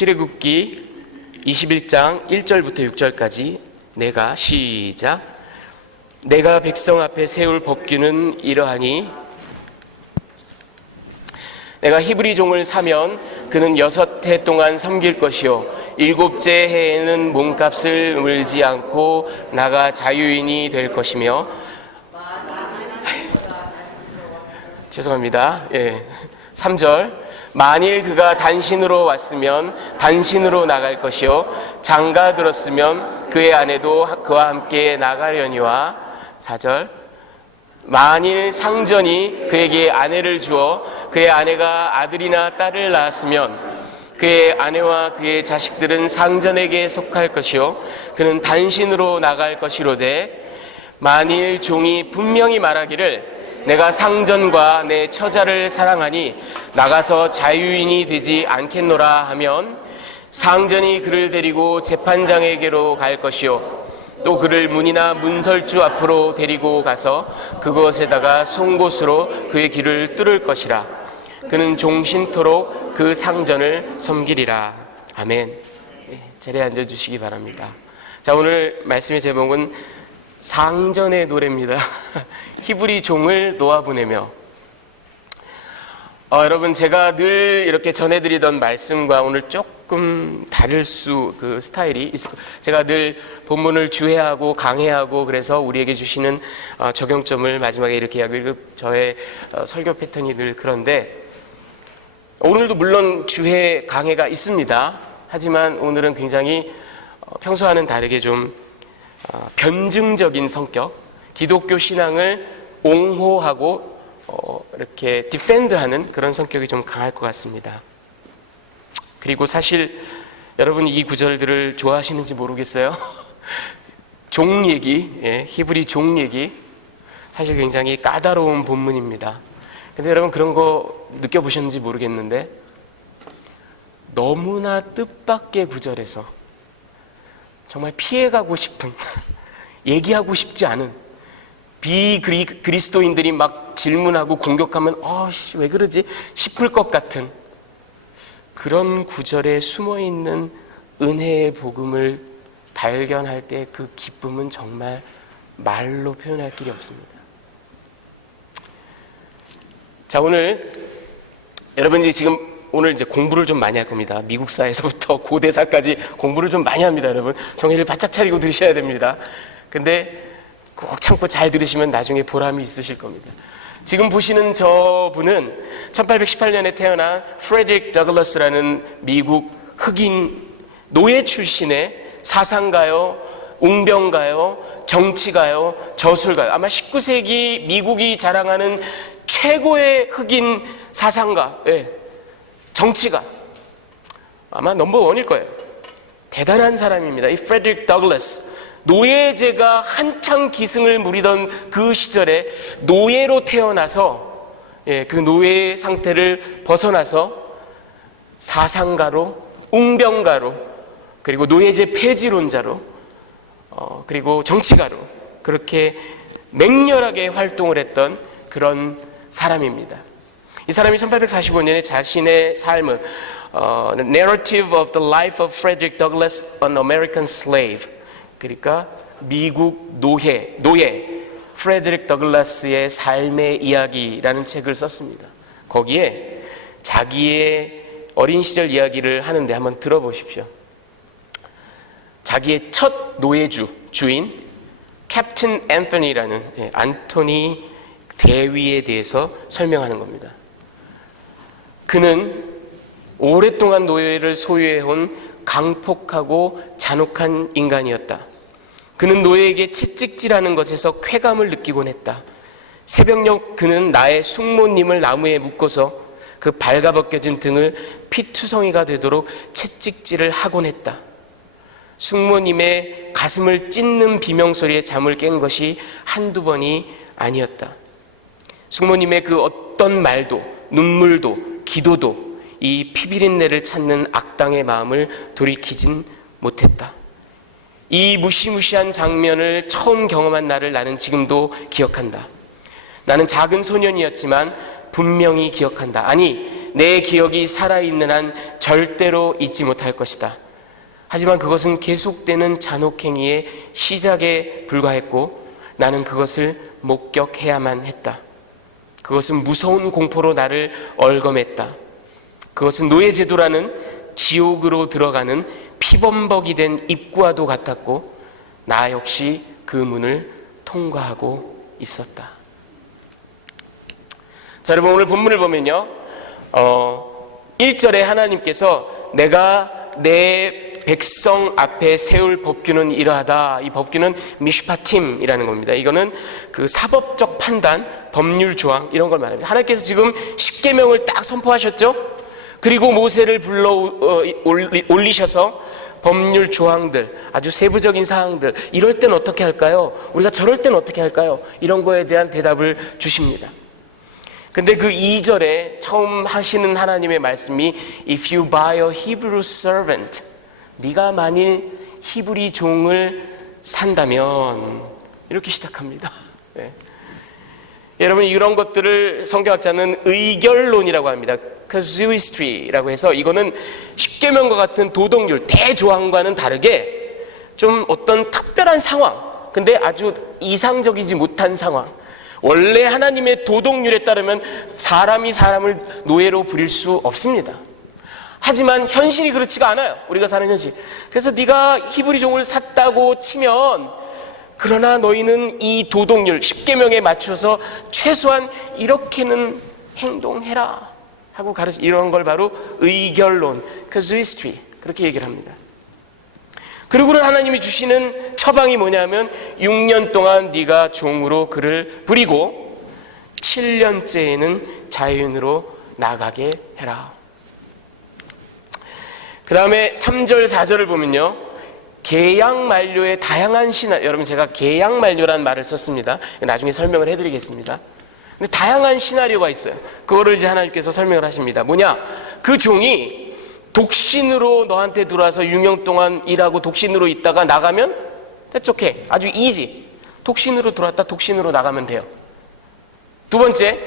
출애굽기 21장 1절부터 6절까지 내가 시작. 내가 백성 앞에 세울 법규는 이러하니 내가 히브리 종을 사면 그는 6해 동안 섬길 것이요 7째 해에는 몸값을 물지 않고 나가 자유인이 될 것이며 죄송합니다. 3절 만일 그가 단신으로 왔으면 단신으로 나갈 것이요 장가 들었으면 그의 아내도 그와 함께 나가려니와 4절 만일 상전이 그에게 아내를 주어 그의 아내가 아들이나 딸을 낳았으면 그의 아내와 그의 자식들은 상전에게 속할 것이요 그는 단신으로 나갈 것이로되 만일 종이 분명히 말하기를 내가 상전과 내 처자를 사랑하니 나가서 자유인이 되지 않겠노라 하면 상전이 그를 데리고 재판장에게로 갈 것이요 또 그를 문이나 문설주 앞으로 데리고 가서 그곳에다가 송곳으로 그의 길을 뚫을 것이라. 그는 종신토록 그 상전을 섬기리라. 아멘. 자리에 앉아주시기 바랍니다. 자, 오늘 말씀의 제목은 상전의 노래입니다. 히브리 종을 놓아보내며. 여러분, 제가 늘 이렇게 전해드리던 말씀과 오늘 조금 다를 스타일이 있을 거예요. 제가 늘 본문을 주해하고 강해하고 그래서 우리에게 주시는 적용점을 마지막에 이렇게 하고 저의 설교 패턴이 늘 그런데 오늘도 물론 주해 강해가 있습니다. 하지만 오늘은 굉장히 평소와는 다르게 좀 변증적인 성격, 기독교 신앙을 옹호하고 이렇게 디펜드하는 그런 성격이 좀 강할 것 같습니다. 그리고 사실 여러분 이 구절들을 좋아하시는지 모르겠어요. 종 얘기, 히브리 종 얘기 사실 굉장히 까다로운 본문입니다. 근데 여러분 그런 거 느껴보셨는지 모르겠는데 너무나 뜻밖의 구절에서 정말 피해가고 싶은 얘기하고 싶지 않은 비그리스도인들이 막 질문하고 공격하면 왜 그러지 싶을 것 같은 그런 구절에 숨어있는 은혜의 복음을 발견할 때 그 기쁨은 정말 말로 표현할 길이 없습니다. 자, 오늘 여러분이 지금 오늘 이제 공부를 좀 많이 할 겁니다. 미국사에서부터 고대사까지 공부를 좀 많이 합니다. 여러분 정신을 바짝 차리고 들으셔야 됩니다. 근데 꼭 참고 잘 들으시면 나중에 보람이 있으실 겁니다. 지금 보시는 저분은 1818년에 태어난 프레드릭 더글라스라는 미국 흑인 노예 출신의 사상가요, 웅변가요, 정치가요, 저술가요. 아마 19세기 미국이 자랑하는 최고의 흑인 사상가, 정치가 아마 넘버원일 거예요. 대단한 사람입니다. 이 프레드릭 더글라스, 노예제가 한창 기승을 부리던 그 시절에 노예로 태어나서 그 노예 상태를 벗어나서 사상가로, 웅변가로, 그리고 노예제 폐지론자로, 그리고 정치가로 그렇게 맹렬하게 활동을 했던 그런 사람입니다. 이 사람이 1845년에 자신의 삶을 Narrative of the Life of Frederick Douglass, an American Slave, 그러니까 미국 노예 프레드릭 더글라스의 삶의 이야기라는 책을 썼습니다. 거기에 자기의 어린 시절 이야기를 하는데 한번 들어보십시오. 자기의 첫 주인 캡틴 앤토니라는 안토니 대위에 대해서 설명하는 겁니다. 그는 오랫동안 노예를 소유해온 강폭하고 잔혹한 인간이었다. 그는 노예에게 채찍질하는 것에서 쾌감을 느끼곤 했다. 새벽녘 그는 나의 숙모님을 나무에 묶어서 그 발가벗겨진 등을 피투성이가 되도록 채찍질을 하곤 했다. 숙모님의 가슴을 찢는 비명소리에 잠을 깬 것이 한두 번이 아니었다. 숙모님의 그 어떤 말도 눈물도 기도도 이 피비린내를 찾는 악당의 마음을 돌이키진 못했다. 이 무시무시한 장면을 처음 경험한 나를 나는 지금도 기억한다. 나는 작은 소년이었지만 분명히 기억한다. 아니, 내 기억이 살아있는 한 절대로 잊지 못할 것이다. 하지만 그것은 계속되는 잔혹행위의 시작에 불과했고 나는 그것을 목격해야만 했다. 그것은 무서운 공포로 나를 얽어맸다. 그것은 노예제도라는 지옥으로 들어가는 피범벅이 된 입구와도 같았고 나 역시 그 문을 통과하고 있었다. 자, 여러분 오늘 본문을 보면요 1절에 하나님께서 내가 내 백성 앞에 세울 법규는 이러하다. 이 법규는 미슈파팀이라는 겁니다. 이거는 그 사법적 판단, 법률 조항 이런 걸 말합니다. 하나님께서 지금 십계명을 딱 선포하셨죠. 그리고 모세를 불러 올리셔서 법률 조항들, 아주 세부적인 사항들, 이럴 땐 어떻게 할까요? 우리가 저럴 땐 어떻게 할까요? 이런 거에 대한 대답을 주십니다. 근데 그 2절에 처음 하시는 하나님의 말씀이 If you buy a Hebrew servant, 네가 만일 히브리 종을 산다면, 이렇게 시작합니다. 네. 여러분 이런 것들을 성경학자는 의결론이라고 합니다. casuistry라고 해서 이거는 십계명과 같은 도덕률 대조항과는 다르게 좀 어떤 특별한 상황, 근데 아주 이상적이지 못한 상황. 원래 하나님의 도덕률에 따르면 사람이 사람을 노예로 부릴 수 없습니다. 하지만 현실이 그렇지가 않아요. 우리가 사는 현실. 그래서 네가 히브리 종을 샀다고 치면 그러나 너희는 이 도덕률 10계명에 맞춰서 최소한 이렇게는 행동해라 하고 가르치, 이런 걸 바로 의결론, casuistry 그렇게 얘기를 합니다. 그리고는 하나님이 주시는 처방이 뭐냐면 6년 동안 네가 종으로 그를 부리고 7년째에는 자유인으로 나가게 해라. 그 다음에 3절 4절을 보면요 계약 만료의 다양한 시나리오, 여러분 제가 계약 만료라는 말을 썼습니다. 나중에 설명을 해드리겠습니다. 근데 다양한 시나리오가 있어요. 그거를 이제 하나님께서 설명을 하십니다. 뭐냐, 그 종이 독신으로 너한테 들어와서 6년 동안 일하고 독신으로 있다가 나가면 that's okay. 아주 easy. 독신으로 들어왔다 독신으로 나가면 돼요. 두 번째,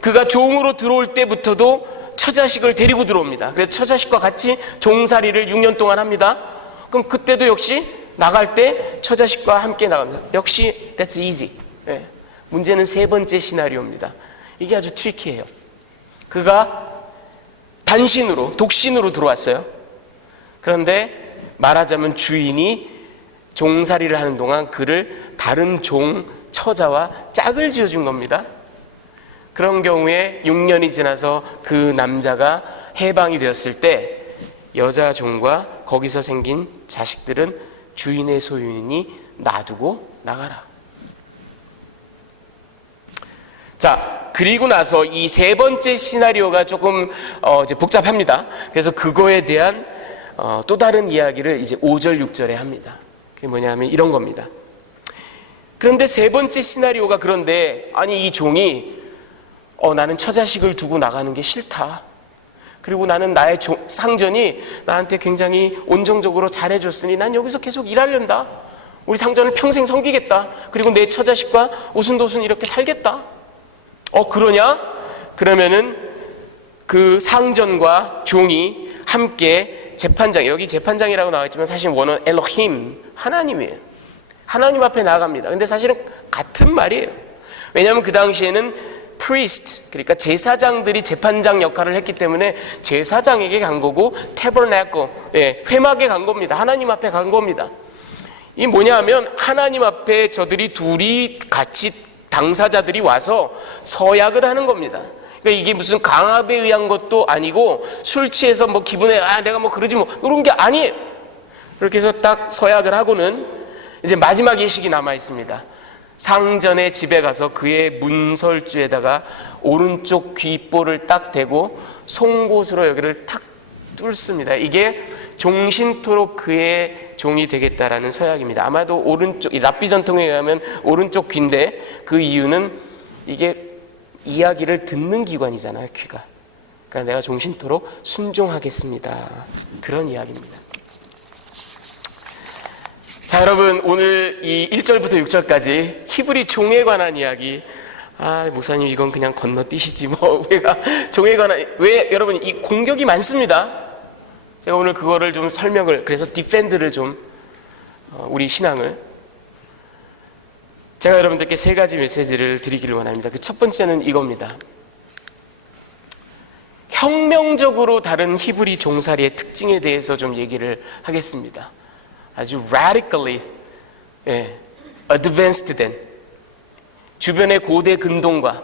그가 종으로 들어올 때부터도 처자식을 데리고 들어옵니다. 그래서 처자식과 같이 종살이를 6년 동안 합니다. 그럼 그때도 역시 나갈 때 처자식과 함께 나갑니다. 역시 that's easy. 네. 문제는 세 번째 시나리오입니다. 이게 아주 트리키해요. 그가 단신으로, 독신으로 들어왔어요. 그런데 말하자면 주인이 종살이를 하는 동안 그를 다른 종, 처자와 짝을 지어준 겁니다. 그런 경우에 6년이 지나서 그 남자가 해방이 되었을 때 여자 종과 거기서 생긴 자식들은 주인의 소유인이 놔두고 나가라. 자, 그리고 나서 이 세 번째 시나리오가 조금 이제 복잡합니다. 그래서 그거에 대한 또 다른 이야기를 이제 5절, 6절에 합니다. 그게 뭐냐면 이런 겁니다. 그런데 세 번째 시나리오가 그런데 아니 이 종이 나는 처자식을 두고 나가는 게 싫다. 그리고 나는 나의 상전이 나한테 굉장히 온정적으로 잘해줬으니 난 여기서 계속 일하련다. 우리 상전을 평생 섬기겠다. 그리고 내 처자식과 오순도순 이렇게 살겠다. 그러냐? 그러면은 그 상전과 종이 함께 재판장, 여기 재판장이라고 나와있지만 사실 원어는 엘로힘, 하나님이에요. 하나님 앞에 나아갑니다. 근데 사실은 같은 말이에요. 왜냐하면 그 당시에는 priest, 그러니까 제사장들이 재판장 역할을 했기 때문에 제사장에게 간 거고 tabernacle, 회막에 간 겁니다. 하나님 앞에 간 겁니다. 이 뭐냐 하면 하나님 앞에 저들이 둘이 같이 당사자들이 와서 서약을 하는 겁니다. 그러니까 이게 무슨 강압에 의한 것도 아니고 술 취해서 뭐 기분에 내가 뭐 그러지 뭐 그런 게 아니에요. 그렇게 해서 딱 서약을 하고는 이제 마지막 예식이 남아 있습니다. 상전의 집에 가서 그의 문설주에다가 오른쪽 귓볼을 딱 대고 송곳으로 여기를 탁 뚫습니다. 이게 종신토록 그의 종이 되겠다라는 서약입니다. 아마도 오른쪽, 이 랍비 전통에 의하면 오른쪽 귀인데 그 이유는 이게 이야기를 듣는 기관이잖아요, 귀가. 그러니까 내가 종신토록 순종하겠습니다. 그런 이야기입니다. 자, 여러분 오늘 이 1절부터 6절까지 히브리 종에 관한 이야기 목사님 이건 그냥 건너뛰시지 뭐. 우리가 종에 관한, 왜 여러분 이 공격이 많습니다. 제가 오늘 그거를 좀 설명을, 그래서 디펜드를 좀 우리 신앙을, 제가 여러분들께 세 가지 메시지를 드리기를 원합니다. 그 첫 번째는 이겁니다. 혁명적으로 다른 히브리 종살이의 특징에 대해서 좀 얘기를 하겠습니다. 아주 radically advanced 된, 주변의 고대 근동과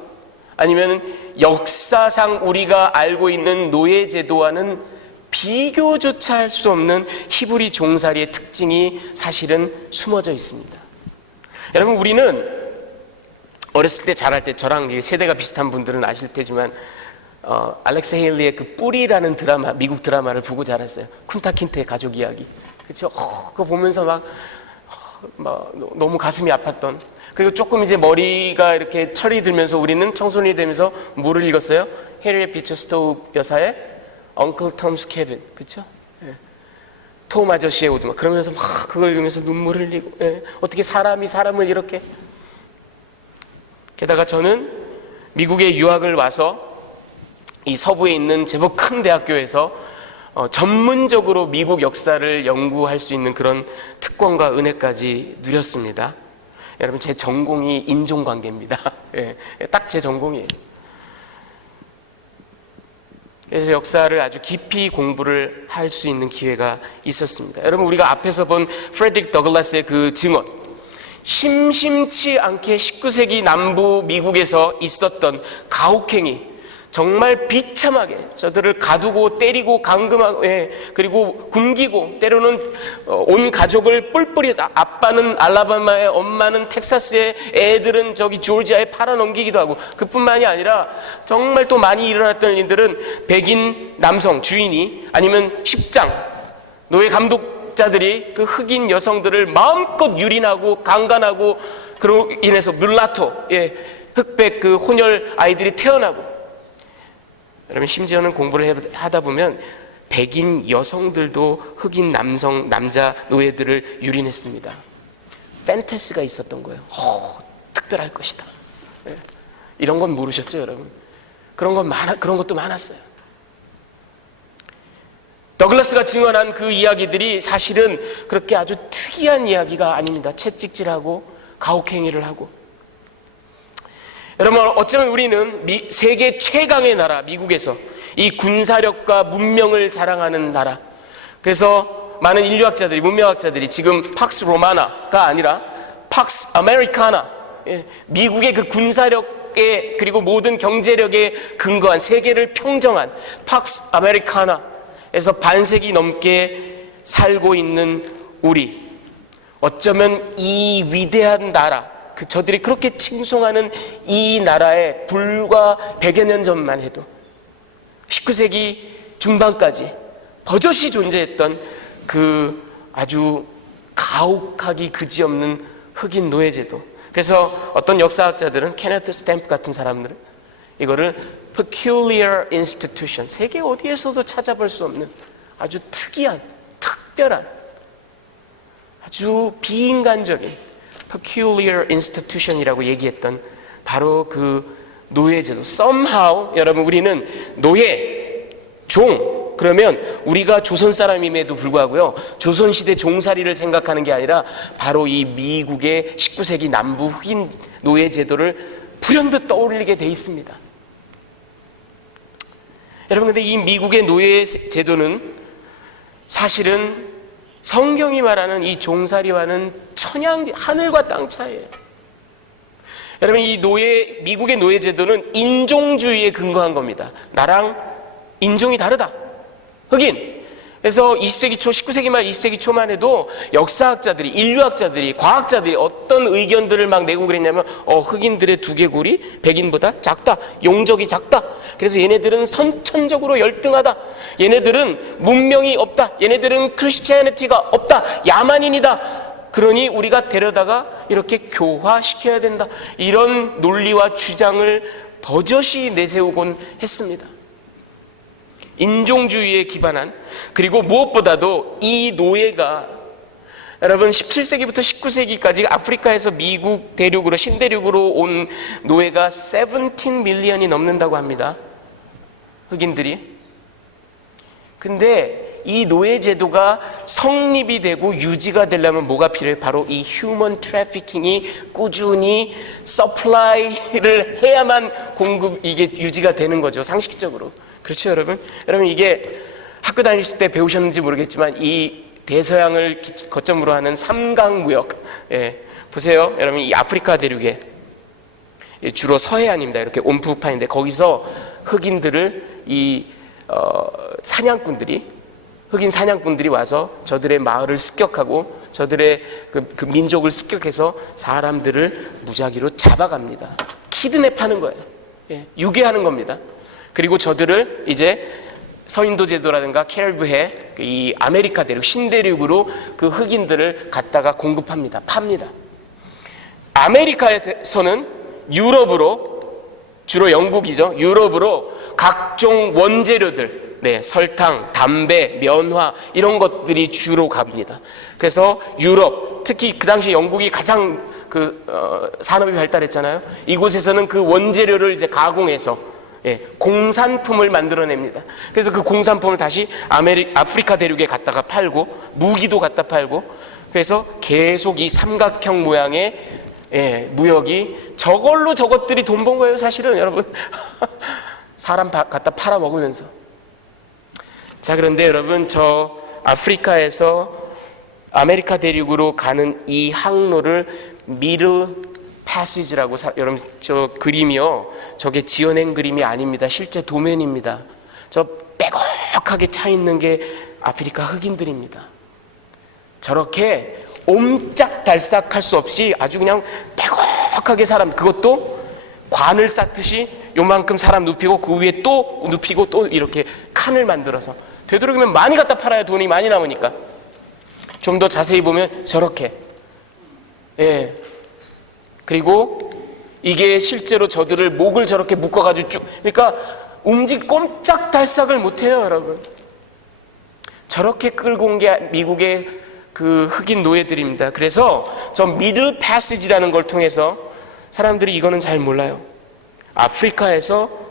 아니면 역사상 우리가 알고 있는 노예 제도와는 비교조차 할 수 없는 히브리 종살이의 특징이 사실은 숨어져 있습니다. 여러분, 우리는 어렸을 때, 자랄 때, 저랑 세대가 비슷한 분들은 아실 테지만 알렉스 헤일리의 그 뿌리라는 드라마, 미국 드라마를 보고 자랐어요. 쿤타 킨트의 가족 이야기. 그렇죠? 그거 보면서 막 너무 가슴이 아팠던. 그리고 조금 이제 머리가 이렇게 철이 들면서 우리는 청소년이 되면서 뭐를 읽었어요? 해리엣 비처 스토우 여사의 Uncle Tom's Cabin. 그렇죠? 톰 아저씨의 오두막. 그러면서 막 그걸 읽으면서 눈물을 흘리고, 어떻게 사람이 사람을 이렇게. 게다가 저는 미국에 유학을 와서 이 서부에 있는 제법 큰 대학교에서 전문적으로 미국 역사를 연구할 수 있는 그런 특권과 은혜까지 누렸습니다. 여러분, 제 전공이 인종관계입니다. 딱 제 전공이에요. 그래서 역사를 아주 깊이 공부를 할 수 있는 기회가 있었습니다. 여러분, 우리가 앞에서 본 프레드릭 더글라스의 그 증언, 심심치 않게 19세기 남부 미국에서 있었던 가혹행위, 정말 비참하게 저들을 가두고 때리고 감금하고, 그리고 굶기고, 때로는 온 가족을 뿔뿔이, 아빠는 알라바마에, 엄마는 텍사스에, 애들은 저기 조지아에 팔아넘기기도 하고, 그뿐만이 아니라 정말 또 많이 일어났던 일들은 백인 남성 주인이, 아니면 십장 노예 감독자들이 그 흑인 여성들을 마음껏 유린하고 강간하고, 그로 인해서 물라토, 흑백 그 혼혈 아이들이 태어나고, 여러분, 심지어는 공부를 하다 보면 백인 여성들도 흑인 남자 노예들을 유린했습니다. 팬테시가 있었던 거예요. 특별할 것이다. 이런 건 모르셨죠, 여러분? 그런 것도 많았어요. 더글라스가 증언한 그 이야기들이 사실은 그렇게 아주 특이한 이야기가 아닙니다. 채찍질하고 가혹행위를 하고. 여러분, 어쩌면 우리는 세계 최강의 나라 미국에서 이 군사력과 문명을 자랑하는 나라, 그래서 많은 인류학자들이, 문명학자들이 지금 팍스 로마나가 아니라 팍스 아메리카나, 미국의 그 군사력에, 그리고 모든 경제력에 근거한, 세계를 평정한 팍스 아메리카나에서 반세기 넘게 살고 있는 우리, 어쩌면 이 위대한 나라, 저들이 그렇게 칭송하는 이 나라에 불과 100여 년 전만 해도 19세기 중반까지 버젓이 존재했던 그 아주 가혹하기 그지없는 흑인 노예제도. 그래서 어떤 역사학자들은, 케네트 스탬프 같은 사람들은 이거를 peculiar institution, 세계 어디에서도 찾아볼 수 없는 아주 특이한, 특별한, 아주 비인간적인 peculiar institution이라고 얘기했던 바로 그 노예제도. somehow, 여러분, 우리는 노예, 종, 그러면 우리가 조선 사람임에도 불구하고요, 조선시대 종살이를 생각하는 게 아니라 바로 이 미국의 19세기 남부 흑인 노예제도를 불현듯 떠올리게 돼 있습니다. 여러분, 근데 이 미국의 노예제도는 사실은 성경이 말하는 이 종살이와는 하늘과 땅 차이예요. 여러분, 이 미국의 노예 제도는 인종주의에 근거한 겁니다. 나랑 인종이 다르다, 흑인. 그래서 20세기 초, 19세기 말 20세기 초만 해도 역사학자들이, 인류학자들이, 과학자들이 어떤 의견들을 막 내고 그랬냐면, 흑인들의 두개골이 백인보다 작다, 용적이 작다, 그래서 얘네들은 선천적으로 열등하다, 얘네들은 문명이 없다, 얘네들은 크리스티애니티가 없다, 야만인이다, 그러니 우리가 데려다가 이렇게 교화시켜야 된다, 이런 논리와 주장을 버젓이 내세우곤 했습니다. 인종주의에 기반한, 그리고 무엇보다도 이 노예가 여러분 17세기부터 19세기까지 아프리카에서 미국 대륙으로 신대륙으로 온 노예가 17 밀리언이 넘는다고 합니다. 흑인들이. 근데 이 노예 제도가 성립이 되고 유지가 되려면 뭐가 필요해? 바로 이 휴먼 트래피킹이 꾸준히 서플라이를 해야만 이게 유지가 되는 거죠. 상식적으로. 그렇죠, 여러분? 여러분 이게 학교 다니실 때 배우셨는지 모르겠지만 이 대서양을 거점으로 하는 삼강무역, 보세요, 여러분 이 아프리카 대륙에 주로 서해안입니다. 이렇게 온푸파인데 거기서 흑인들을 흑인 사냥꾼들이 와서 저들의 마을을 습격하고 저들의 그 민족을 습격해서 사람들을 무작위로 잡아갑니다. 키드냅하는 거예요. 유괴하는 겁니다. 그리고 저들을 이제 서인도 제도라든가 캐리브해 이 아메리카 대륙 신대륙으로 그 흑인들을 갖다가 공급합니다. 팝니다. 아메리카에서는 유럽으로, 주로 영국이죠, 유럽으로 각종 원재료들, 설탕, 담배, 면화 이런 것들이 주로 갑니다. 그래서 유럽, 특히 그 당시 영국이 가장 산업이 발달했잖아요. 이곳에서는 그 원재료를 이제 가공해서 공산품을 만들어냅니다. 그래서 그 공산품을 다시 아프리카 대륙에 갖다가 팔고 무기도 갖다 팔고, 그래서 계속 이 삼각형 모양의 무역이 저걸로 저것들이 돈 번 거예요, 사실은 여러분. 사람 갖다 팔아 먹으면서. 자, 그런데 여러분 저 아프리카에서 아메리카 대륙으로 가는 이 항로를 미들 패시지라고, 여러분 저 그림이요, 저게 지어낸 그림이 아닙니다. 실제 도면입니다. 저 빼곡하게 차 있는 게 아프리카 흑인들입니다. 저렇게 옴짝달싹할 수 없이 아주 그냥 빼곡하게 그것도 관을 쌓듯이 요만큼 사람 눕히고 그 위에 또 눕히고 또 이렇게 칸을 만들어서, 되도록이면 많이 갖다 팔아야 돈이 많이 남으니까. 좀 더 자세히 보면 저렇게, 그리고 이게 실제로 저들을 목을 저렇게 묶어가지고 쭉, 그러니까 꼼짝달싹을 못해요, 여러분. 저렇게 끌고 온 게 미국의 그 흑인 노예들입니다. 그래서 저 미들 패시지라는 걸 통해서 사람들이 이거는 잘 몰라요. 아프리카에서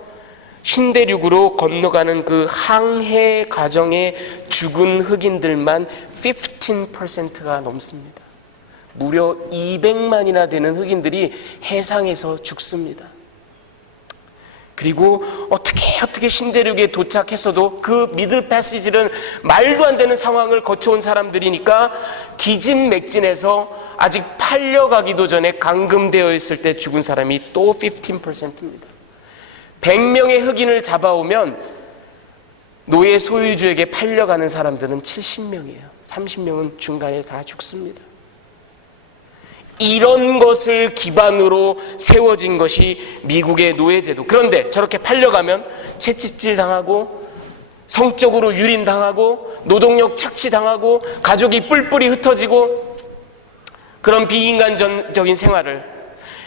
신대륙으로 건너가는 그 항해 과정에 죽은 흑인들만 15%가 넘습니다. 무려 200만이나 되는 흑인들이 해상에서 죽습니다. 그리고 어떻게 신대륙에 도착했어도 그 미들 패시지는 말도 안 되는 상황을 거쳐온 사람들이니까 기진맥진해서 아직 팔려가기도 전에 감금되어 있을 때 죽은 사람이 또 15%입니다. 100명의 흑인을 잡아오면 노예 소유주에게 팔려가는 사람들은 70명이에요. 30명은 중간에 다 죽습니다. 이런 것을 기반으로 세워진 것이 미국의 노예제도. 그런데 저렇게 팔려가면 채찍질 당하고 성적으로 유린당하고 노동력 착취당하고 가족이 뿔뿔이 흩어지고 그런 비인간적인 생활을,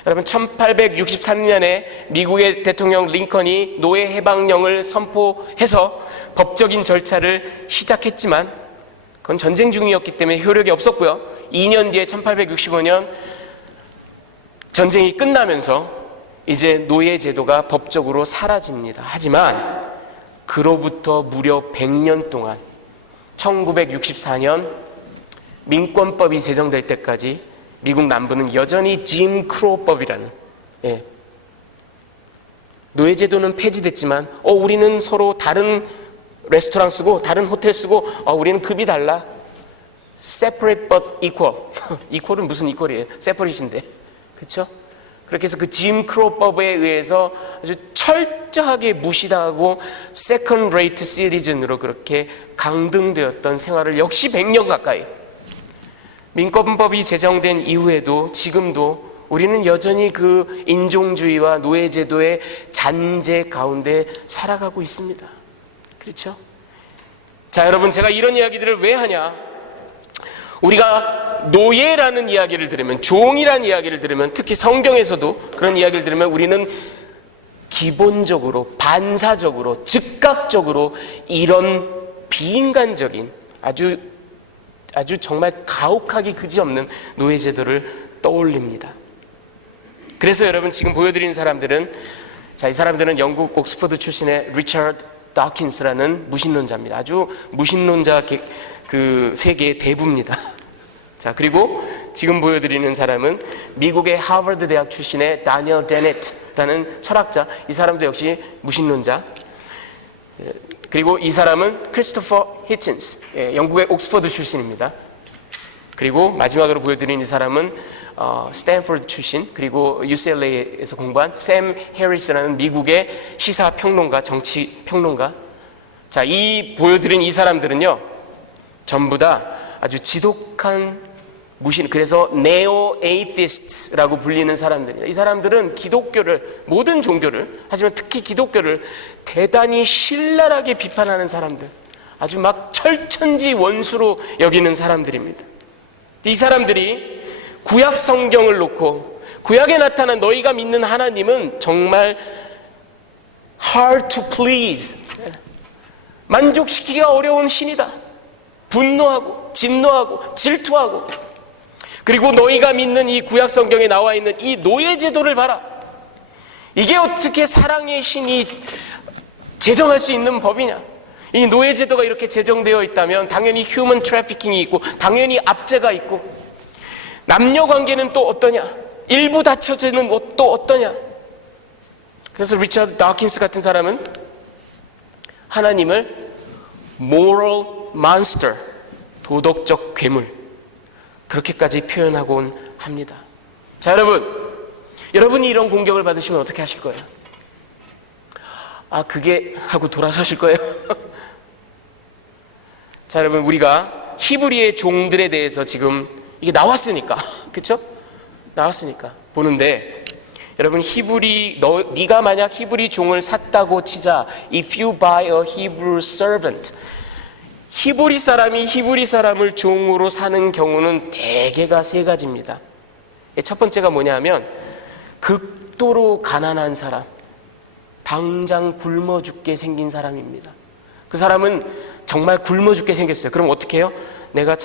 여러분 1863년에 미국의 대통령 링컨이 노예 해방령을 선포해서 법적인 절차를 시작했지만 그건 전쟁 중이었기 때문에 효력이 없었고요. 2년 뒤에 1865년 전쟁이 끝나면서 이제 노예 제도가 법적으로 사라집니다. 하지만 그로부터 무려 100년 동안 1964년 민권법이 제정될 때까지 미국 남부는 여전히 짐 크로우법이라는, 노예 제도는 폐지됐지만 우리는 서로 다른 레스토랑 쓰고 다른 호텔 쓰고 우리는 급이 달라. separate but equal. equal은 무슨 equal이에요? separate인데. 그렇죠? 그렇게 해서 그 짐 크로우법에 의해서 아주 철저하게 무시당하고 second rate citizen으로 그렇게 강등되었던 생활을 역시 100년 가까이, 민권법이 제정된 이후에도 지금도 우리는 여전히 그 인종주의와 노예제도의 잔재 가운데 살아가고 있습니다. 그렇죠? 자, 여러분 제가 이런 이야기들을 왜 하냐? 우리가 노예라는 이야기를 들으면, 종이라는 이야기를 들으면, 특히 성경에서도 그런 이야기를 들으면 우리는 기본적으로, 반사적으로, 즉각적으로 이런 비인간적인, 아주 아주 정말 가혹하기 그지없는 노예제도를 떠올립니다. 그래서 여러분 지금 보여드리는 사람들은, 이 사람들은 영국 옥스퍼드 출신의 리처드 다킨스라는 무신론자입니다. 아주 무신론자 그 세계의 대부입니다. 자, 그리고 지금 보여드리는 사람은 미국의 하버드 대학 출신의 다니엘 데넷라는 철학자, 이 사람도 역시 무신론자. 그리고 이 사람은 크리스토퍼 히친스, 영국의 옥스퍼드 출신입니다. 그리고 마지막으로 보여드리는 이 사람은 스탠포드 출신, 그리고 UCLA에서 공부한 샘 해리스라는 미국의 시사평론가, 정치평론가. 자, 이 보여드린 이 사람들은요, 전부 다 아주 지독한 그래서 네오 에이티스트라고 불리는 사람들입니다. 이 사람들은 기독교를, 모든 종교를, 하지만 특히 기독교를 대단히 신랄하게 비판하는 사람들, 아주 막 철천지 원수로 여기는 사람들입니다. 이 사람들이 구약 성경을 놓고 구약에 나타난 너희가 믿는 하나님은 정말 hard to please, 만족시키기가 어려운 신이다. 분노하고 진노하고 질투하고, 그리고 너희가 믿는 이 구약 성경에 나와 있는 이 노예 제도를 봐라. 이게 어떻게 사랑의 신이 제정할 수 있는 법이냐? 이 노예 제도가 이렇게 제정되어 있다면 당연히 휴먼 트래피킹이 있고, 당연히 압제가 있고, 남녀 관계는 또 어떠냐? 일부 다처제는 또 어떠냐? 그래서 리처드 다킨스 같은 사람은 하나님을 moral monster, 도덕적 괴물, 그렇게까지 표현하곤 합니다. 자, 여러분이 이런 공격을 받으시면 어떻게 하실 거예요? 그게 하고 돌아서실 거예요? 자, 여러분, 우리가 히브리의 종들에 대해서 지금 이게 나왔으니까, 그렇죠? 나왔으니까 보는데, 여러분, 네가 만약 히브리 종을 샀다고 치자, if you buy a Hebrew servant, 히브리 사람이 히브리 사람을 종으로 사는 경우는 대개가 세 가지입니다. 첫 번째가 뭐냐면 극도로 가난한 사람, 당장 굶어 죽게 생긴 사람입니다. 그 사람은 정말 굶어 죽게 생겼어요. 그럼 어떻게 해요? 내가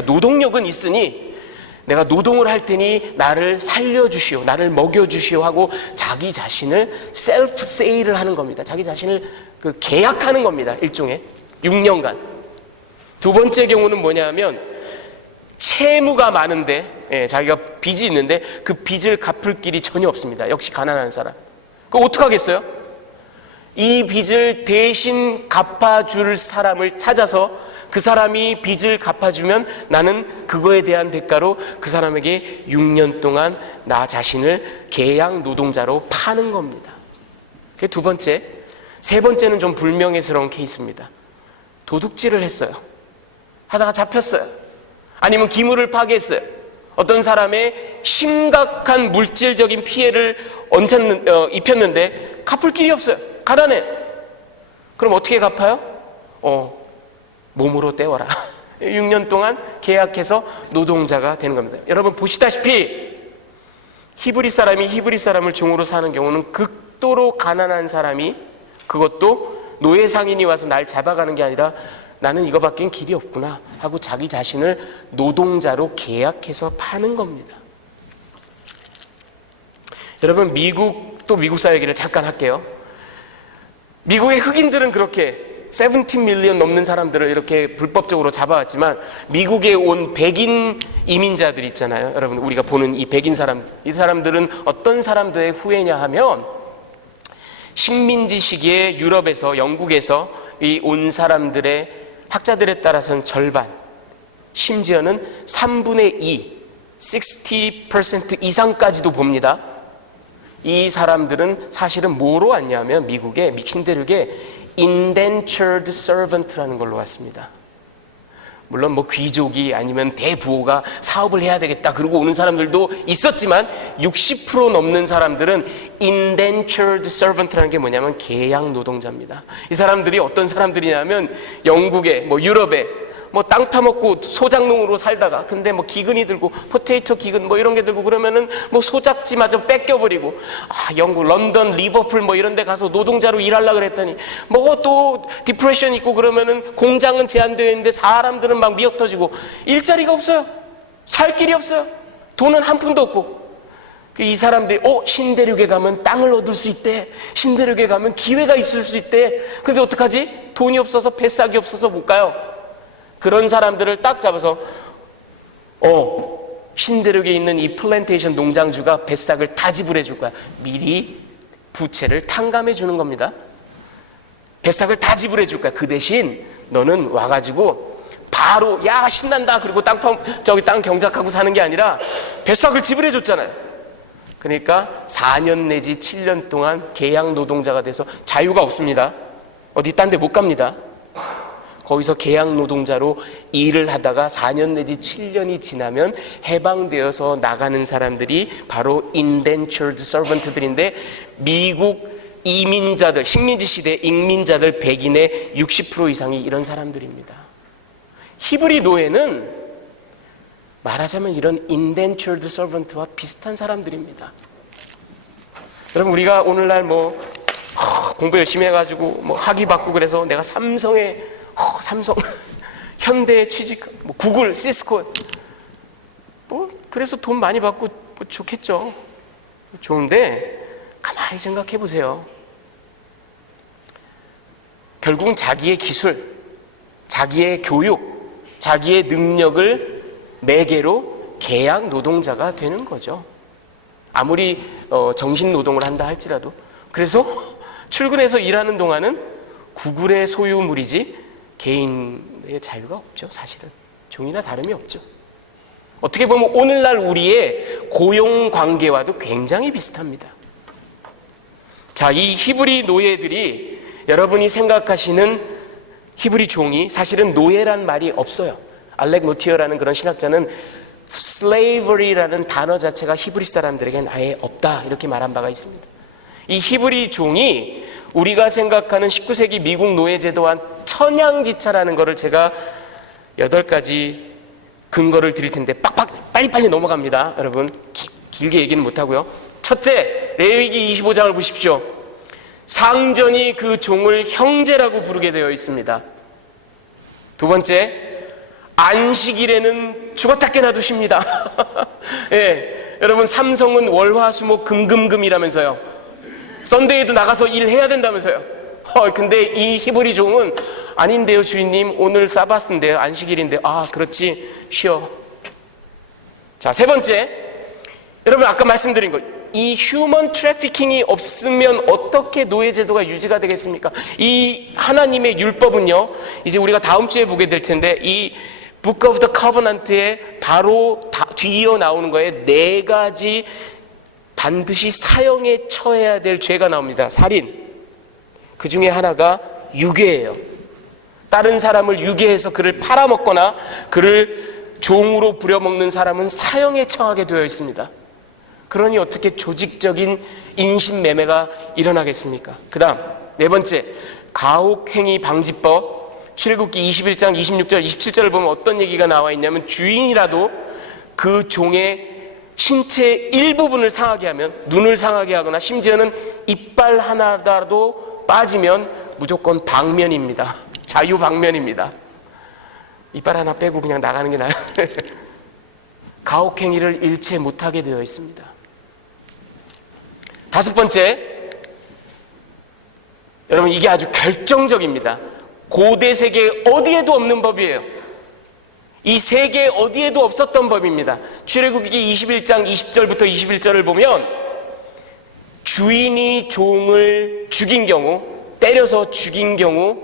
노동력은 있으니 내가 노동을 할 테니 나를 살려주시오, 나를 먹여주시오 하고 자기 자신을 셀프 세일을 하는 겁니다. 자기 자신을 계약하는 겁니다. 일종의 6년간. 두 번째 경우는 뭐냐면 채무가 많은데, 자기가 빚이 있는데 그 빚을 갚을 길이 전혀 없습니다. 역시 가난한 사람. 그럼 어떡하겠어요? 이 빚을 대신 갚아줄 사람을 찾아서 그 사람이 빚을 갚아주면 나는 그거에 대한 대가로 그 사람에게 6년 동안 나 자신을 계약 노동자로 파는 겁니다. 그게 두 번째. 세 번째는 좀 불명예스러운 케이스입니다. 도둑질을 했어요. 하다가 잡혔어요. 아니면 기물을 파괴했어요. 어떤 사람의 심각한 물질적인 피해를 입혔는데 갚을 길이 없어요. 가난해. 그럼 어떻게 갚아요? 몸으로 때워라. 6년 동안 계약해서 노동자가 되는 겁니다. 여러분 보시다시피 히브리 사람이 히브리 사람을 종으로 사는 경우는 극도로 가난한 사람이, 그것도 노예 상인이 와서 날 잡아가는 게 아니라 나는 이거밖엔 길이 없구나 하고 자기 자신을 노동자로 계약해서 파는 겁니다. 여러분, 미국 사회 얘기를 잠깐 할게요. 미국의 흑인들은 그렇게 17 밀리언 넘는 사람들을 이렇게 불법적으로 잡아왔지만, 미국에 온 백인 이민자들 있잖아요. 여러분, 우리가 보는 이 백인 사람, 이 사람들은 어떤 사람들의 후예냐 하면, 식민지 시기에 유럽에서, 영국에서 이 온 사람들의, 학자들에 따라서는 절반, 심지어는 3분의 2, 60% 이상까지도 봅니다. 이 사람들은 사실은 뭐로 왔냐면 미국의 믹신대륙에 indentured servant라는 걸로 왔습니다. 물론 뭐 귀족이 아니면 대부호가 사업을 해야 되겠다 그러고 오는 사람들도 있었지만 60% 넘는 사람들은 indentured servant라는 게 뭐냐면 계약 노동자입니다. 이 사람들이 어떤 사람들이냐면 영국에, 유럽에 뭐 땅 타먹고 소작농으로 살다가 근데 뭐 기근이 들고 포테이토 기근 뭐 이런 게 들고 그러면은 뭐 소작지마저 뺏겨버리고 영국 런던 리버풀 뭐 이런 데 가서 노동자로 일하려고 그랬더니 뭐 또 디프레션 있고 그러면은 공장은 제한되어 있는데 사람들은 막 미어터지고 일자리가 없어요. 살 길이 없어요. 돈은 한 푼도 없고 이 사람들이 신대륙에 가면 땅을 얻을 수 있대. 신대륙에 가면 기회가 있을 수 있대. 근데 어떡하지? 돈이 없어서 뱃삭이 없어서 못 가요. 그런 사람들을 딱 잡아서 신대륙에 있는 이 플랜테이션 농장주가 뱃삭을 다 지불해 줄 거야. 미리 부채를 탕감해 주는 겁니다. 뱃삭을 다 지불해 줄 거야. 그 대신 너는 와가지고 바로 야 신난다 그리고 땅 경작하고 사는 게 아니라 뱃삭을 지불해 줬잖아요. 그러니까 4년 내지 7년 동안 계약 노동자가 돼서 자유가 없습니다. 어디 딴 데 못 갑니다. 거기서 계약 노동자로 일을 하다가 4년 내지 7년이 지나면 해방되어서 나가는 사람들이 바로 indentured servant들인데 미국 이민자들, 식민지 시대 익민자들 백인의 60% 이상이 이런 사람들입니다. 히브리 노예는 말하자면 이런 indentured servant와 비슷한 사람들입니다. 여러분 우리가 오늘날 뭐 공부 열심히 해가지고 뭐 학위 받고 그래서 내가 삼성에 삼성 현대에 취직 뭐 구글 시스코 뭐 그래서 돈 많이 받고 뭐 좋겠죠. 좋은데 가만히 생각해 보세요. 결국은 자기의 기술, 자기의 교육, 자기의 능력을 매개로 계약 노동자가 되는 거죠. 아무리 정신노동을 한다 할지라도. 그래서 출근해서 일하는 동안은 구글의 소유물이지 개인의 자유가 없죠. 사실은 종이나 다름이 없죠. 어떻게 보면 오늘날 우리의 고용관계와도 굉장히 비슷합니다. 자, 이 히브리 노예들이 여러분이 생각하시는 히브리 종이 사실은 노예란 말이 없어요. 알렉 모티어라는 그런 신학자는 slavery라는 단어 자체가 히브리 사람들에겐 아예 없다 이렇게 말한 바가 있습니다. 이 히브리 종이 우리가 생각하는 19세기 미국 노예제도와 천양지차라는 것을 제가 8가지 근거를 드릴 텐데 빨리빨리 넘어갑니다. 여러분 길게 얘기는 못하고요. 첫째, 레위기 25장을 보십시오. 상전이 그 종을 형제라고 부르게 되어 있습니다. 두 번째, 안식일에는 죽었다 깨나 두십니다. 예, 여러분 삼성은 월화수목 금금금이라면서요. 썬데이도 나가서 일해야 된다면서요. 근데 이 히브리 종은 아닌데요 주인님 오늘 사바스인데요 안식일인데요. 그렇지 쉬어. 자, 세 번째, 여러분 아까 말씀드린 것, 이 휴먼 트래피킹이 없으면 어떻게 노예제도가 유지가 되겠습니까? 이 하나님의 율법은요, 이제 우리가 다음 주에 보게 될 텐데 이 Book of the Covenant에 바로 뒤이어 나오는 거에 4가지 반드시 사형에 처해야 될 죄가 나옵니다. 살인. 그 중에 하나가 유괴예요. 다른 사람을 유괴해서 그를 팔아먹거나 그를 종으로 부려먹는 사람은 사형에 처하게 되어 있습니다. 그러니 어떻게 조직적인 인신매매가 일어나겠습니까? 그 다음 4번째, 가혹행위 방지법. 출애굽기 21장 26절 27절을 보면 어떤 얘기가 나와 있냐면 주인이라도 그 종의 신체 일부분을 상하게 하면, 눈을 상하게 하거나 심지어는 이빨 하나라도 빠지면 무조건 방면입니다. 자유방면입니다. 이빨 하나 빼고 그냥 나가는 게 나아요. 가혹행위를 일체 못하게 되어 있습니다. 5번째, 여러분 이게 아주 결정적입니다. 고대 세계 어디에도 없는 법이에요. 이 세계 어디에도 없었던 법입니다. 출애굽기 21장 20절부터 21절을 보면 주인이 종을 죽인 경우, 때려서 죽인 경우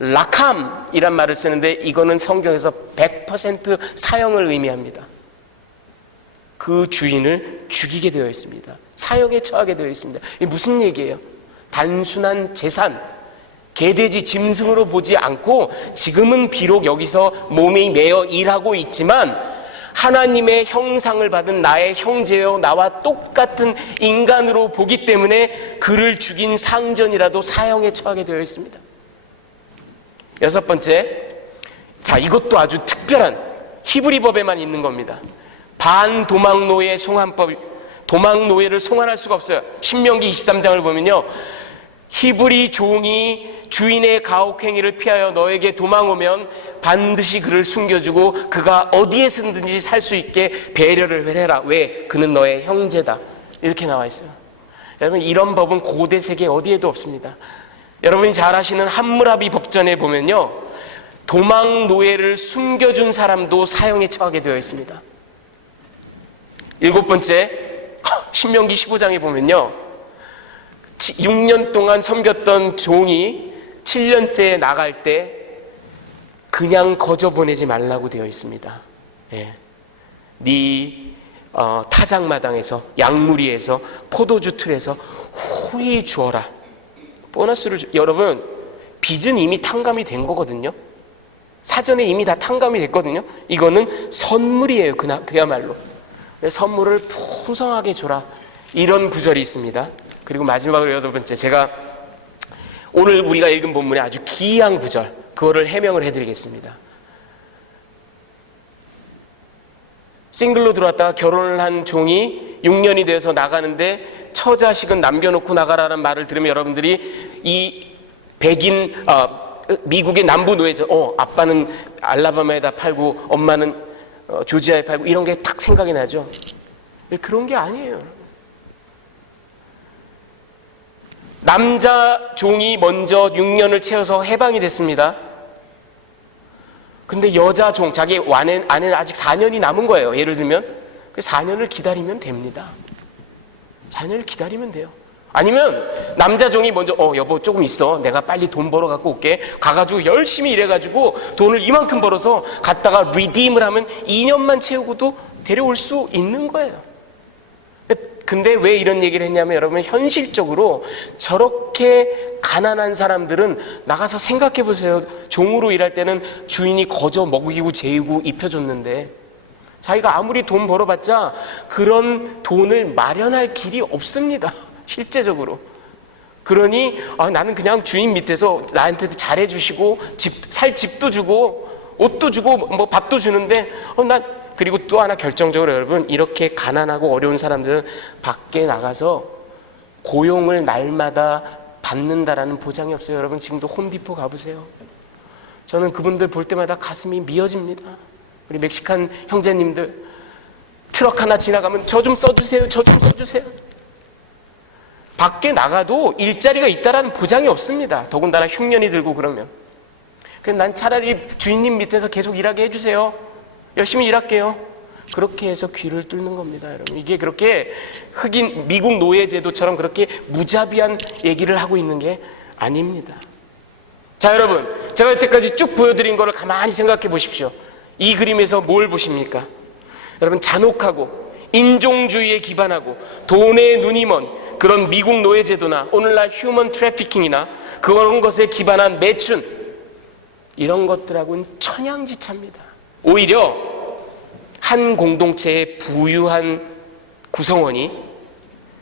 라캄이란 말을 쓰는데 이거는 성경에서 100% 사형을 의미합니다. 그 주인을 죽이게 되어 있습니다. 사형에 처하게 되어 있습니다. 이게 무슨 얘기예요? 단순한 재산, 개돼지 짐승으로 보지 않고 지금은 비록 여기서 몸이 매여 일하고 있지만 하나님의 형상을 받은 나의 형제여 나와 똑같은 인간으로 보기 때문에 그를 죽인 상전이라도 사형에 처하게 되어 있습니다. 6번째, 자, 이것도 아주 특별한 히브리 법에만 있는 겁니다. 반도망노예 송환법, 도망노예를 송환할 수가 없어요. 신명기 23장을 보면요, 히브리 종이 주인의 가혹행위를 피하여 너에게 도망오면 반드시 그를 숨겨주고 그가 어디에 서든지 살 수 있게 배려를 해라. 왜? 그는 너의 형제다. 이렇게 나와 있어요. 여러분, 이런 법은 고대 세계 어디에도 없습니다. 여러분이 잘 아시는 함무라비 법전에 보면요, 도망 노예를 숨겨준 사람도 사형에 처하게 되어 있습니다. 7번째, 신명기 15장에 보면요, 6년 동안 섬겼던 종이 7년째에 나갈 때 그냥 거저 보내지 말라고 되어 있습니다. 예. 네 타작마당에서, 양무리에서, 포도주 틀에서 후히 주어라. 보너스를 여러분, 빚은 이미 탕감이 된 거거든요. 사전에 이미 다 탕감이 됐거든요. 이거는 선물이에요. 그야말로 선물을 풍성하게 줘라. 이런 구절이 있습니다. 그리고 마지막으로 8번째, 제가 오늘 우리가 읽은 본문에 아주 기이한 구절, 그거를 해명을 해드리겠습니다. 싱글로 들어왔다가 결혼을 한 종이 6년이 돼서 나가는데 처자식은 남겨놓고 나가라는 말을 들으면 여러분들이 이 백인 미국의 남부 노예죠. 아빠는 알라바마에다 팔고 엄마는 조지아에 팔고, 이런 게 탁 생각이 나죠. 그런 게 아니에요. 남자 종이 먼저 6년을 채워서 해방이 됐습니다. 근데 여자 종, 자기 아내는 아직 4년이 남은 거예요. 예를 들면 4년을 기다리면 됩니다. 4년을 기다리면 돼요. 아니면 남자 종이 먼저 여보 조금 있어, 내가 빨리 돈 벌어 갖고 올게, 가가지고 열심히 일해가지고 돈을 이만큼 벌어서 갔다가 리딤을 하면 2년만 채우고도 데려올 수 있는 거예요. 근데 왜 이런 얘기를 했냐면, 여러분, 현실적으로 저렇게 가난한 사람들은 나가서 생각해 보세요. 종으로 일할 때는 주인이 거저 먹이고 재우고 입혀줬는데 자기가 아무리 돈 벌어봤자 그런 돈을 마련할 길이 없습니다. 실제적으로. 그러니 나는 그냥 주인 밑에서 나한테 잘해주시고 살 집도 주고 옷도 주고 뭐 밥도 주는데 그리고 또 하나 결정적으로, 여러분, 이렇게 가난하고 어려운 사람들은 밖에 나가서 고용을 날마다 받는다라는 보장이 없어요. 여러분, 지금도 홈디포 가보세요. 저는 그분들 볼 때마다 가슴이 미어집니다. 우리 멕시칸 형제님들, 트럭 하나 지나가면 저 좀 써주세요, 저 좀 써주세요. 밖에 나가도 일자리가 있다라는 보장이 없습니다. 더군다나 흉년이 들고 그러면. 그래서 난 차라리 주인님 밑에서 계속 일하게 해주세요. 열심히 일할게요. 그렇게 해서 귀를 뚫는 겁니다, 여러분. 이게 그렇게 흑인 미국 노예 제도처럼 그렇게 무자비한 얘기를 하고 있는 게 아닙니다. 자, 여러분, 제가 여태까지 쭉 보여드린 거를 가만히 생각해 보십시오. 이 그림에서 뭘 보십니까? 여러분, 잔혹하고 인종주의에 기반하고 돈에 눈이 먼 그런 미국 노예 제도나 오늘날 휴먼 트래피킹이나 그런 것에 기반한 매춘, 이런 것들하고는 천양지차입니다. 오히려 한 공동체의 부유한 구성원이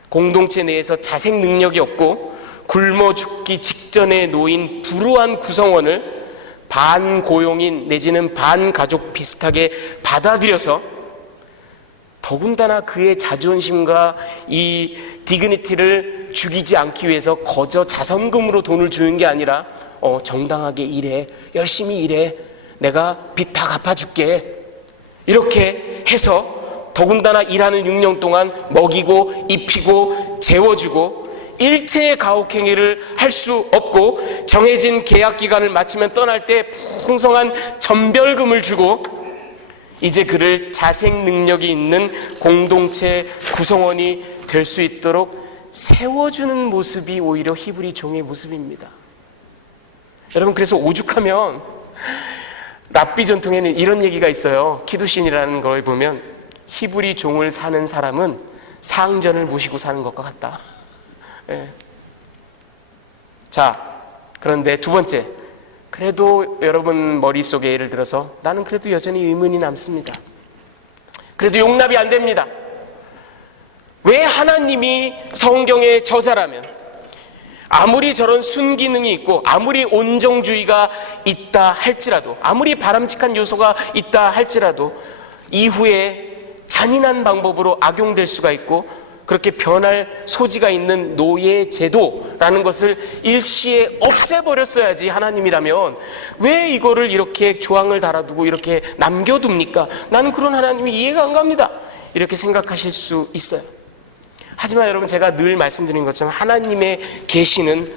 공동체 내에서 자생 능력이 없고 굶어 죽기 직전에 놓인 불우한 구성원을 반고용인 내지는 반가족 비슷하게 받아들여서, 더군다나 그의 자존심과 이 디그니티를 죽이지 않기 위해서 거저 자선금으로 돈을 주는 게 아니라 정당하게 일해, 열심히 일해, 내가 빚 다 갚아줄게, 이렇게 해서 더군다나 일하는 6년 동안 먹이고 입히고 재워주고 일체의 가혹행위를 할 수 없고 정해진 계약 기간을 마치면 떠날 때 풍성한 전별금을 주고 이제 그를 자생 능력이 있는 공동체 구성원이 될 수 있도록 세워주는 모습이 오히려 히브리 종의 모습입니다. 여러분, 그래서 오죽하면 랍비 전통에는 이런 얘기가 있어요. 키두신이라는 걸 보면 히브리 종을 사는 사람은 상전을 모시고 사는 것과 같다. 예. 자, 그런데 두 번째, 그래도 여러분 머릿속에 예를 들어서 나는 그래도 여전히 의문이 남습니다. 그래도 용납이 안 됩니다. 왜 하나님이 성경의 저자라면, 아무리 저런 순기능이 있고 아무리 온정주의가 있다 할지라도, 아무리 바람직한 요소가 있다 할지라도 이후에 잔인한 방법으로 악용될 수가 있고 그렇게 변할 소지가 있는 노예제도라는 것을 일시에 없애버렸어야지. 하나님이라면 왜 이거를 이렇게 조항을 달아두고 이렇게 남겨둡니까? 나는 그런 하나님이 이해가 안 갑니다. 이렇게 생각하실 수 있어요. 하지만 여러분, 제가 늘 말씀드린 것처럼 하나님의 계시는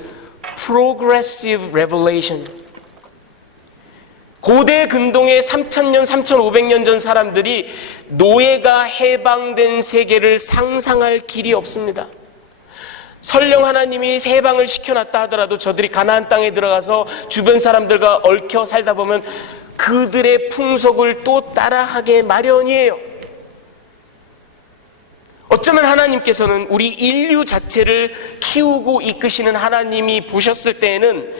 progressive revelation, 고대 근동의 3000년, 3500년 전 사람들이 노예가 해방된 세계를 상상할 길이 없습니다. 설령 하나님이 해방을 시켜놨다 하더라도 저들이 가나안 땅에 들어가서 주변 사람들과 얽혀 살다 보면 그들의 풍속을 또 따라하게 마련이에요. 어쩌면 하나님께서는 우리 인류 자체를 키우고 이끄시는 하나님이 보셨을 때에는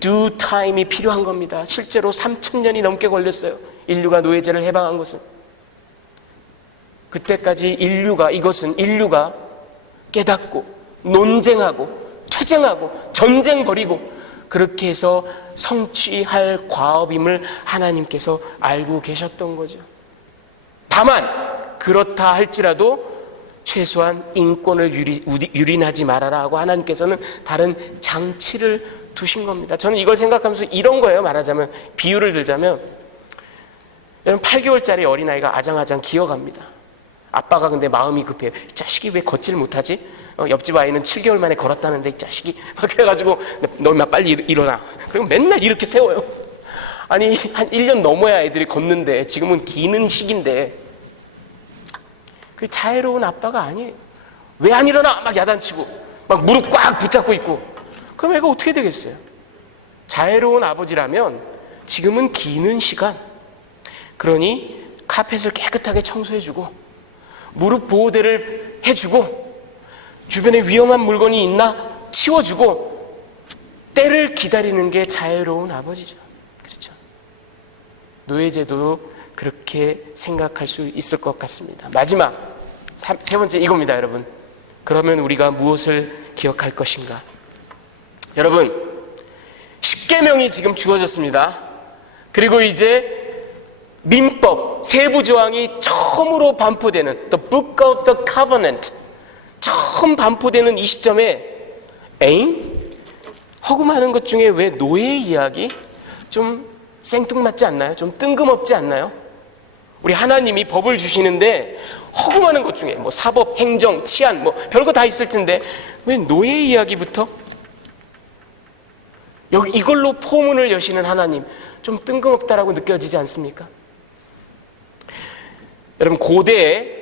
due time이 필요한 겁니다. 실제로 3000년이 넘게 걸렸어요. 인류가 노예제를 해방한 것은. 그때까지 인류가 깨닫고 논쟁하고 투쟁하고 전쟁 벌이고 그렇게 해서 성취할 과업임을 하나님께서 알고 계셨던 거죠. 다만 그렇다 할지라도 최소한 인권을 유린하지 말아라 하고 하나님께서는 다른 장치를 두신 겁니다. 저는 이걸 생각하면서 이런 거예요. 말하자면, 비유를 들자면, 여러분 8개월짜리 어린아이가 아장아장 기어갑니다. 아빠가 근데 마음이 급해요. 이 자식이 왜 걷지를 못하지? 옆집 아이는 7개월 만에 걸었다는데 이 자식이 막 그래가지고 너 인마 빨리 일어나. 그리고 맨날 이렇게 세워요. 아니 한 1년 넘어야 애들이 걷는데 지금은 기는 시기인데 그 자애로운 아빠가 아니에요. 왜 안 일어나? 막 야단치고 막 무릎 꽉 붙잡고 있고. 그럼 애가 어떻게 되겠어요? 자애로운 아버지라면 지금은 기는 시간, 그러니 카펫을 깨끗하게 청소해주고 무릎 보호대를 해주고 주변에 위험한 물건이 있나 치워주고 때를 기다리는 게 자애로운 아버지죠. 그렇죠? 노예제도도 그렇게 생각할 수 있을 것 같습니다. 마지막 세 번째 이겁니다, 여러분. 그러면 우리가 무엇을 기억할 것인가? 여러분, 십계명이 지금 주어졌습니다. 그리고 이제 민법 세부 조항이 처음으로 반포되는 The Book of the Covenant 처음 반포되는 이 시점에 허구많은 것 중에 왜 노예 이야기? 좀 생뚱맞지 않나요? 좀 뜬금없지 않나요? 우리 하나님이 법을 주시는데 허구많은 것 중에 뭐 사법, 행정, 치안 뭐 별거 다 있을 텐데 왜 노예 이야기부터? 여기 이걸로 포문을 여시는 하나님, 좀 뜬금없다라고 느껴지지 않습니까? 여러분, 고대에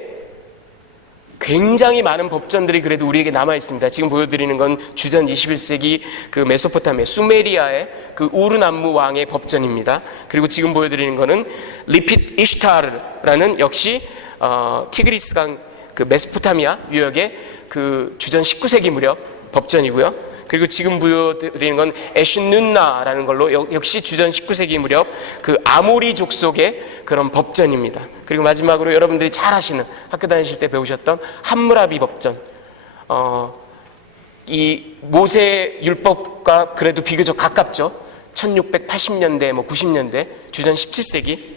굉장히 많은 법전들이 그래도 우리에게 남아 있습니다. 지금 보여드리는 건 주전 21세기 그 메소포타미아 수메리아의 그 우르남무 왕의 법전입니다. 그리고 지금 보여드리는 거는 리핏 이슈타르라는 역시 티그리스강 그 메소포타미아 유역의 그 주전 19세기 무렵 법전이고요. 그리고 지금 보여드리는 건 에슌눈나라는 걸로 역시 주전 19세기 무렵 그 아모리 족속의 그런 법전입니다. 그리고 마지막으로 여러분들이 잘 아시는, 학교 다니실 때 배우셨던 함무라비 법전. 이 모세 율법과 그래도 비교적 가깝죠. 1680년대, 90년대, 주전 17세기.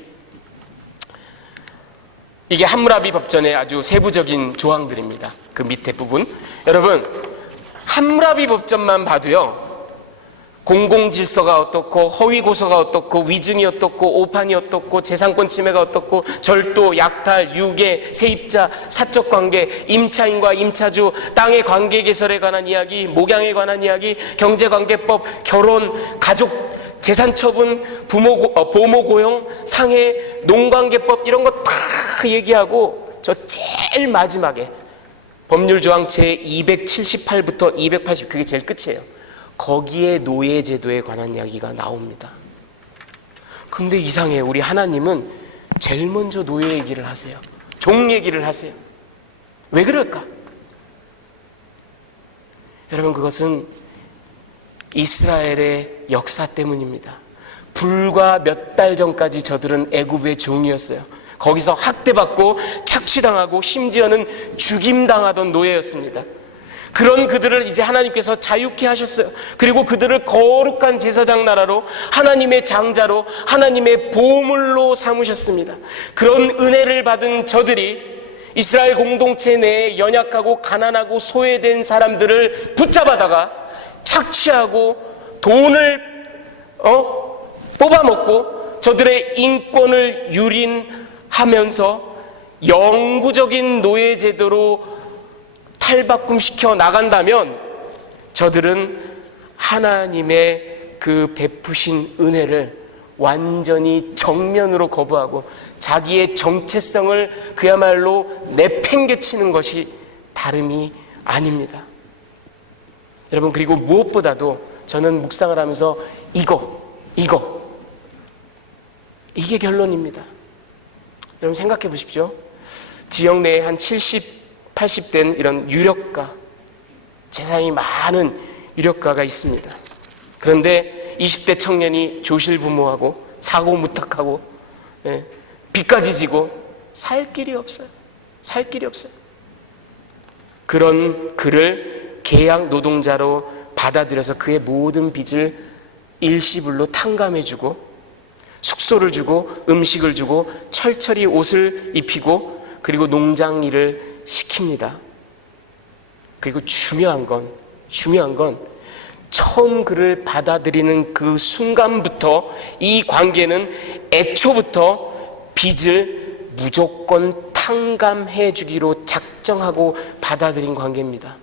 이게 함무라비 법전의 아주 세부적인 조항들입니다. 그 밑에 부분. 여러분, 함무라비 법전만 봐도요, 공공질서가 어떻고 허위고소가 어떻고 위증이 어떻고 오판이 어떻고 재산권 침해가 어떻고 절도, 약탈, 유괴, 세입자, 사적관계, 임차인과 임차주, 땅의 관계 개설에 관한 이야기, 목양에 관한 이야기, 경제관계법, 결혼, 가족 재산처분, 보모 고용, 상해, 농관계법 이런 거 다 얘기하고 저 제일 마지막에 법률조항 제278부터 280, 그게 제일 끝이에요. 거기에 노예제도에 관한 이야기가 나옵니다. 근데 이상해요. 우리 하나님은 제일 먼저 노예 얘기를 하세요. 종 얘기를 하세요. 왜 그럴까? 여러분, 그것은 이스라엘의 역사 때문입니다. 불과 몇 달 전까지 저들은 애굽의 종이었어요. 거기서 학대받고 착취당하고 심지어는 죽임당하던 노예였습니다. 그런 그들을 이제 하나님께서 자유케 하셨어요. 그리고 그들을 거룩한 제사장 나라로, 하나님의 장자로, 하나님의 보물로 삼으셨습니다. 그런 은혜를 받은 저들이 이스라엘 공동체 내에 연약하고 가난하고 소외된 사람들을 붙잡아다가 착취하고 돈을 뽑아먹고 저들의 인권을 유린하면서 영구적인 노예제도로 탈바꿈시켜 나간다면 저들은 하나님의 그 베푸신 은혜를 완전히 정면으로 거부하고 자기의 정체성을 그야말로 내팽개치는 것이 다름이 아닙니다. 여러분, 그리고 무엇보다도 저는 묵상을 하면서 이게 결론입니다. 여러분 생각해 보십시오. 지역 내에 한 70, 80된 이런 유력가, 재산이 많은 유력가가 있습니다. 그런데 20대 청년이 조실부모하고 사고무탁하고 빚까지 지고 살 길이 없어요. 그런 그를 계약 노동자로 받아들여서 그의 모든 빚을 일시불로 탕감해주고 숙소를 주고 음식을 주고 철철이 옷을 입히고 그리고 농장 일을 시킵니다. 그리고 중요한 건 처음 그를 받아들이는 그 순간부터 이 관계는 애초부터 빚을 무조건 탕감해 주기로 작정하고 받아들인 관계입니다.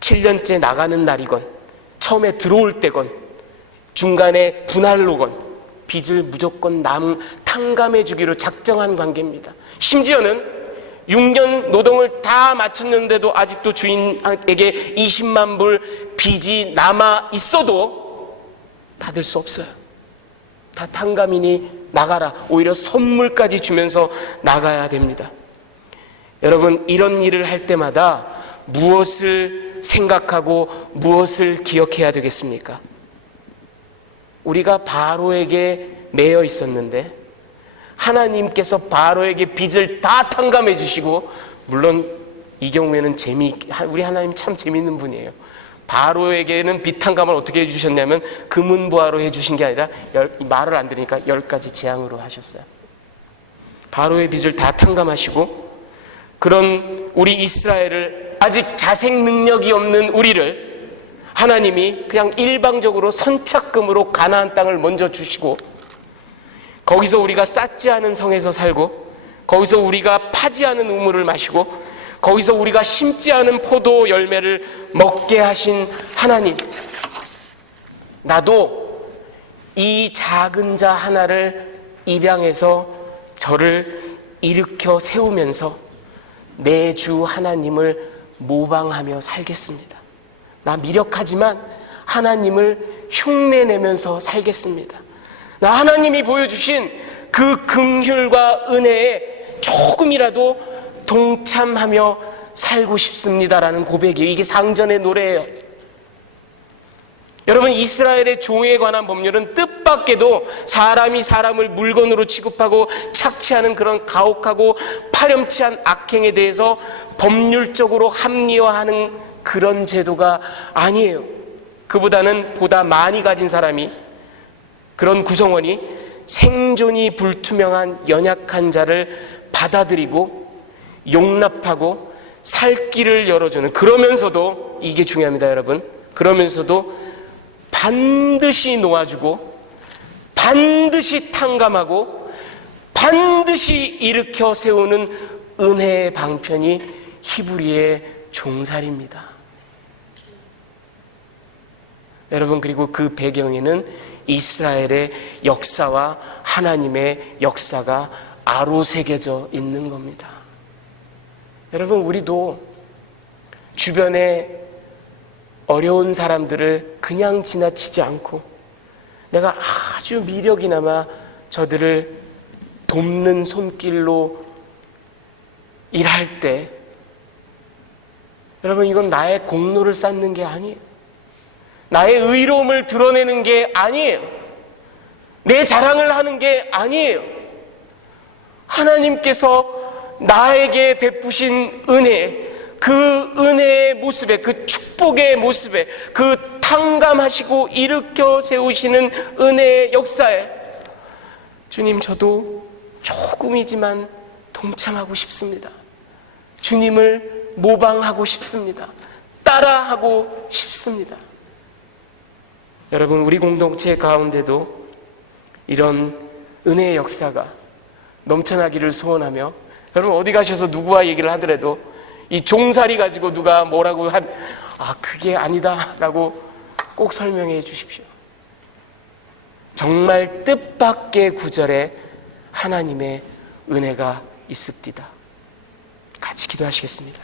7년째 나가는 날이건 처음에 들어올 때건 중간에 분할로건 빚을 무조건 탕감해 주기로 작정한 관계입니다. 심지어는 6년 노동을 다 마쳤는데도 아직도 주인에게 20만 불 빚이 남아 있어도 받을 수 없어요. 다 탕감이니 나가라. 오히려 선물까지 주면서 나가야 됩니다. 여러분, 이런 일을 할 때마다 무엇을 생각하고 무엇을 기억해야 되겠습니까? 우리가 바로에게 매여 있었는데 하나님께서 바로에게 빚을 다 탕감해 주시고, 물론 이 경우에는 우리 하나님 참 재미있는 분이에요. 바로에게는 빚 탕감을 어떻게 해주셨냐면 금은보화로 해주신 게 아니라 말을 안 들으니까 10가지 재앙으로 하셨어요. 바로의 빚을 다 탕감하시고, 그런 우리 이스라엘을, 아직 자생 능력이 없는 우리를 하나님이 그냥 일방적으로 선착금으로 가나안 땅을 먼저 주시고, 거기서 우리가 쌓지 않은 성에서 살고, 거기서 우리가 파지 않은 우물을 마시고, 거기서 우리가 심지 않은 포도 열매를 먹게 하신 하나님, 나도 이 작은 자 하나를 입양해서 저를 일으켜 세우면서 내 주 하나님을 모방하며 살겠습니다. 나 미력하지만 하나님을 흉내내면서 살겠습니다. 나 하나님이 보여주신 그 긍휼과 은혜에 조금이라도 동참하며 살고 싶습니다라는 고백이에요. 이게 상전의 노래예요. 여러분, 이스라엘의 종에 관한 법률은 뜻밖에도 사람이 사람을 물건으로 취급하고 착취하는 그런 가혹하고 파렴치한 악행에 대해서 법률적으로 합리화하는 그런 제도가 아니에요. 그보다는 보다 많이 가진 사람이, 그런 구성원이 생존이 불투명한 연약한 자를 받아들이고 용납하고 살 길을 열어주는, 그러면서도, 이게 중요합니다 여러분, 그러면서도 반드시 놓아주고 반드시 탕감하고 반드시 일으켜 세우는 은혜의 방편이 히브리의 종살이입니다. 여러분, 그리고 그 배경에는 이스라엘의 역사와 하나님의 역사가 아로새겨져 있는 겁니다. 여러분, 우리도 주변에 어려운 사람들을 그냥 지나치지 않고 내가 아주 미력이나마 저들을 돕는 손길로 일할 때, 여러분, 이건 나의 공로를 쌓는 게 아니에요. 나의 의로움을 드러내는 게 아니에요. 내 자랑을 하는 게 아니에요. 하나님께서 나에게 베푸신 은혜, 그 은혜의 모습에, 그 축복의 모습에, 그 탕감하시고 일으켜 세우시는 은혜의 역사에 주님, 저도 조금이지만 동참하고 싶습니다. 주님을 모방하고 싶습니다. 따라하고 싶습니다. 여러분, 우리 공동체 가운데도 이런 은혜의 역사가 넘쳐나기를 소원하며, 여러분 어디 가셔서 누구와 얘기를 하더라도 이 종살이 가지고 누가 뭐라고 그게 아니다 라고 꼭 설명해 주십시오. 정말 뜻밖의 구절에 하나님의 은혜가 있습니다. 같이 기도하시겠습니다.